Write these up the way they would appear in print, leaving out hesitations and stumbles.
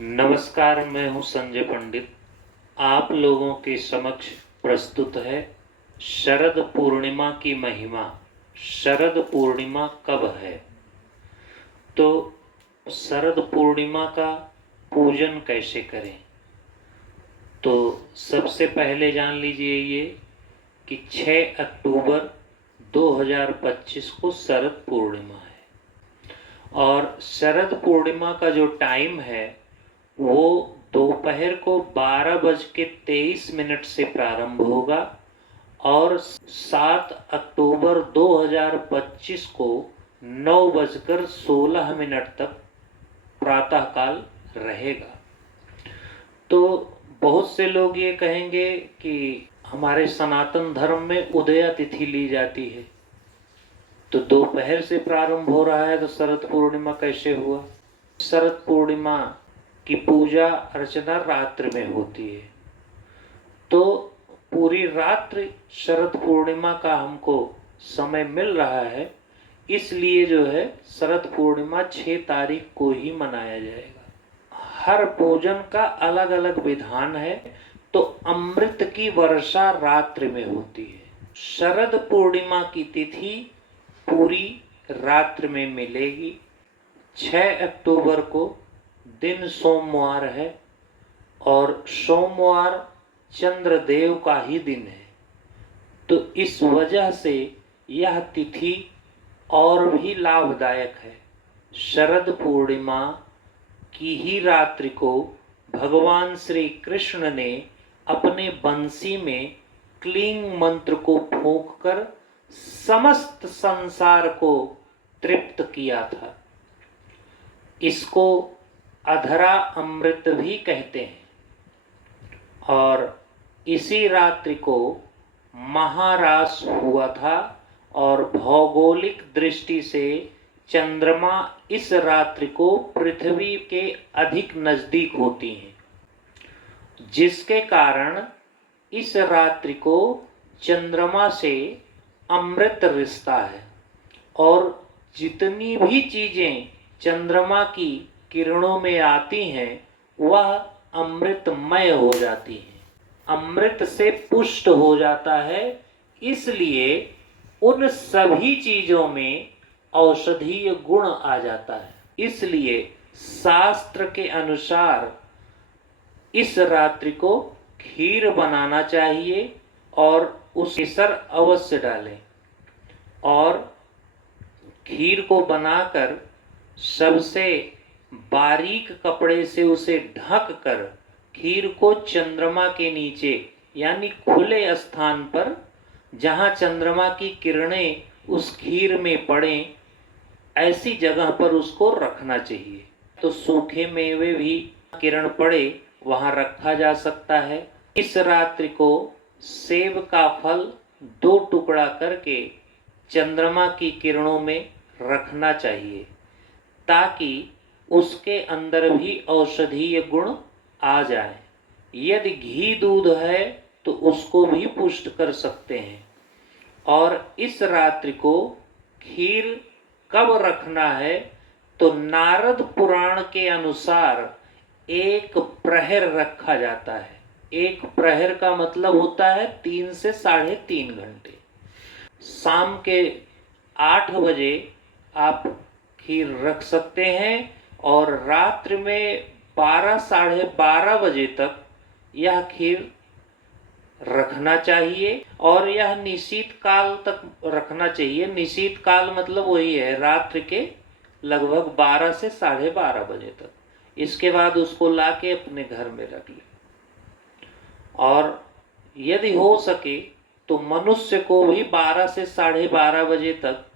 नमस्कार, मैं हूं संजय पंडित। आप लोगों के समक्ष प्रस्तुत है शरद पूर्णिमा की महिमा। शरद पूर्णिमा कब है? तो शरद पूर्णिमा का पूजन कैसे करें? तो सबसे पहले जान लीजिए ये कि 6 अक्टूबर 2025 को शरद पूर्णिमा है और शरद पूर्णिमा का जो टाइम है वो दोपहर को 12:23 से प्रारंभ होगा और 7 अक्टूबर 2025 को 9:16 तक प्रातःकाल रहेगा। तो बहुत से लोग ये कहेंगे कि हमारे सनातन धर्म में उदया तिथि ली जाती है, तो दोपहर से प्रारंभ हो रहा है तो शरद पूर्णिमा कैसे हुआ? शरद पूर्णिमा की पूजा अर्चना रात्रि में होती है, तो पूरी रात्रि शरद पूर्णिमा का हमको समय मिल रहा है, इसलिए जो है शरद पूर्णिमा 6 तारीख को ही मनाया जाएगा। हर पूजन का अलग अलग विधान है। तो अमृत की वर्षा रात्रि में होती है। शरद पूर्णिमा की तिथि पूरी रात्रि में मिलेगी। 6 अक्टूबर को दिन सोमवार है और सोमवार चंद्रदेव का ही दिन है, तो इस वजह से यह तिथि और भी लाभदायक है। शरद पूर्णिमा की ही रात्रि को भगवान श्री कृष्ण ने अपने बंसी में क्लीं मंत्र को फूंककर समस्त संसार को तृप्त किया था। इसको अधरा अमृत भी कहते हैं। और इसी रात्रि को महारास हुआ था और भौगोलिक दृष्टि से चंद्रमा इस रात्रि को पृथ्वी के अधिक नजदीक होती हैं, जिसके कारण इस रात्रि को चंद्रमा से अमृत रिश्ता है और जितनी भी चीजें चंद्रमा की किरणों में आती हैं वह अमृतमय हो जाती हैं, अमृत से पुष्ट हो जाता है। इसलिए उन सभी चीजों में औषधीय गुण आ जाता है। इसलिए शास्त्र के अनुसार इस रात्रि को खीर बनाना चाहिए और उस केसर अवश्य डालें और खीर को बनाकर सबसे बारीक कपड़े से उसे ढक कर खीर को चंद्रमा के नीचे यानी खुले स्थान पर, जहां चंद्रमा की किरणें उस खीर में पड़ें, ऐसी जगह पर उसको रखना चाहिए। तो सूखे मेवे भी किरण पड़े वहां रखा जा सकता है। इस रात्रि को सेब का फल 2 टुकड़ा करके चंद्रमा की किरणों में रखना चाहिए ताकि उसके अंदर भी औषधीय गुण आ जाए। यदि घी दूध है तो उसको भी पुष्ट कर सकते हैं। और इस रात्रि को खीर कब रखना है? तो नारद पुराण के अनुसार 1 प्रहर रखा जाता है। 1 प्रहर का मतलब होता है 3 से 3.5 घंटे। शाम के 8 बजे आप खीर रख सकते हैं और रात्रि में 12 साढ़े 12 बजे तक यह खीर रखना चाहिए और यह निशीत काल तक रखना चाहिए। निशीत काल मतलब वही है रात्रि के लगभग 12 से साढ़े 12 बजे तक। इसके बाद उसको लाके अपने घर में रख लें। और यदि हो सके तो मनुष्य को भी 12 से साढ़े 12 बजे तक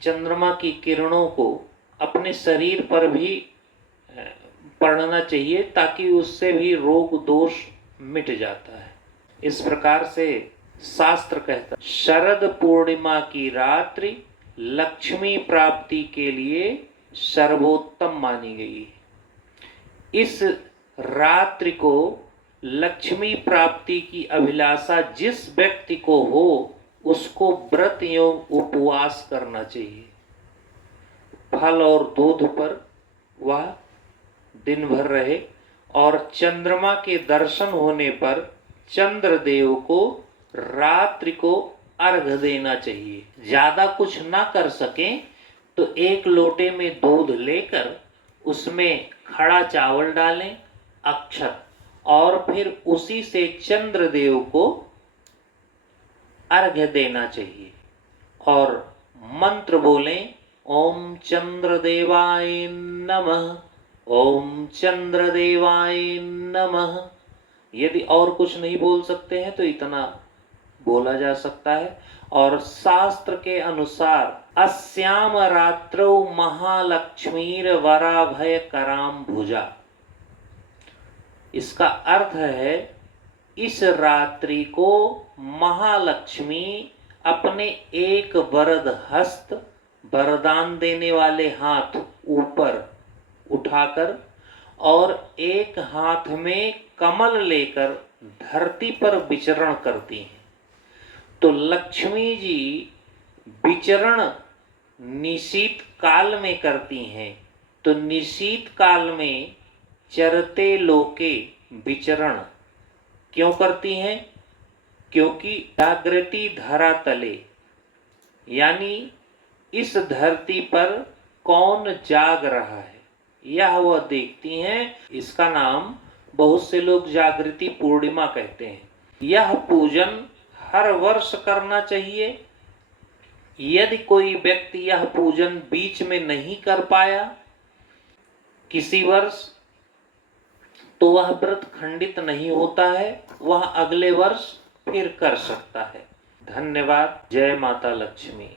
चंद्रमा की किरणों को अपने शरीर पर भी पड़ना चाहिए ताकि उससे भी रोग दोष मिट जाता है। इस प्रकार से शास्त्र कहता है शरद पूर्णिमा की रात्रि लक्ष्मी प्राप्ति के लिए सर्वोत्तम मानी गई है। इस रात्रि को लक्ष्मी प्राप्ति की अभिलाषा जिस व्यक्ति को हो उसको व्रत एवं उपवास करना चाहिए। फल और दूध पर वह दिन भर रहे, और चंद्रमा के दर्शन होने पर चंद्रदेव को रात्रि को अर्घ देना चाहिए। ज्यादा कुछ ना कर सकें तो 1 लोटे में दूध लेकर उसमें खड़ा चावल डालें, अक्षत, और फिर उसी से चंद्रदेव को अर्घ्य देना चाहिए और मंत्र बोलें, ओम चंद्रदेवाय नमः, ओम चंद्रदेवाय नमः। यदि और कुछ नहीं बोल सकते हैं तो इतना बोला जा सकता है। और शास्त्र के अनुसार अस्याम रात्रौ महालक्ष्मीर वराभय कराम भुजा, इसका अर्थ है इस रात्रि को महालक्ष्मी अपने एक वरद हस्त, वरदान देने वाले हाथ ऊपर उठाकर और एक हाथ में कमल लेकर धरती पर विचरण करती हैं। तो लक्ष्मी जी विचरण निशीत काल में करती हैं। तो निशीत काल में चरते लोके विचरण क्यों करती हैं? क्योंकि जागृति धरा तले, यानी इस धरती पर कौन जाग रहा है यह वह देखती हैं। इसका नाम बहुत से लोग जागृति पूर्णिमा कहते हैं। यह पूजन हर वर्ष करना चाहिए। यदि कोई व्यक्ति यह पूजन बीच में नहीं कर पाया किसी वर्ष, तो वह व्रत खंडित नहीं होता है, वह अगले वर्ष फिर कर सकता है। धन्यवाद। जय माता लक्ष्मी।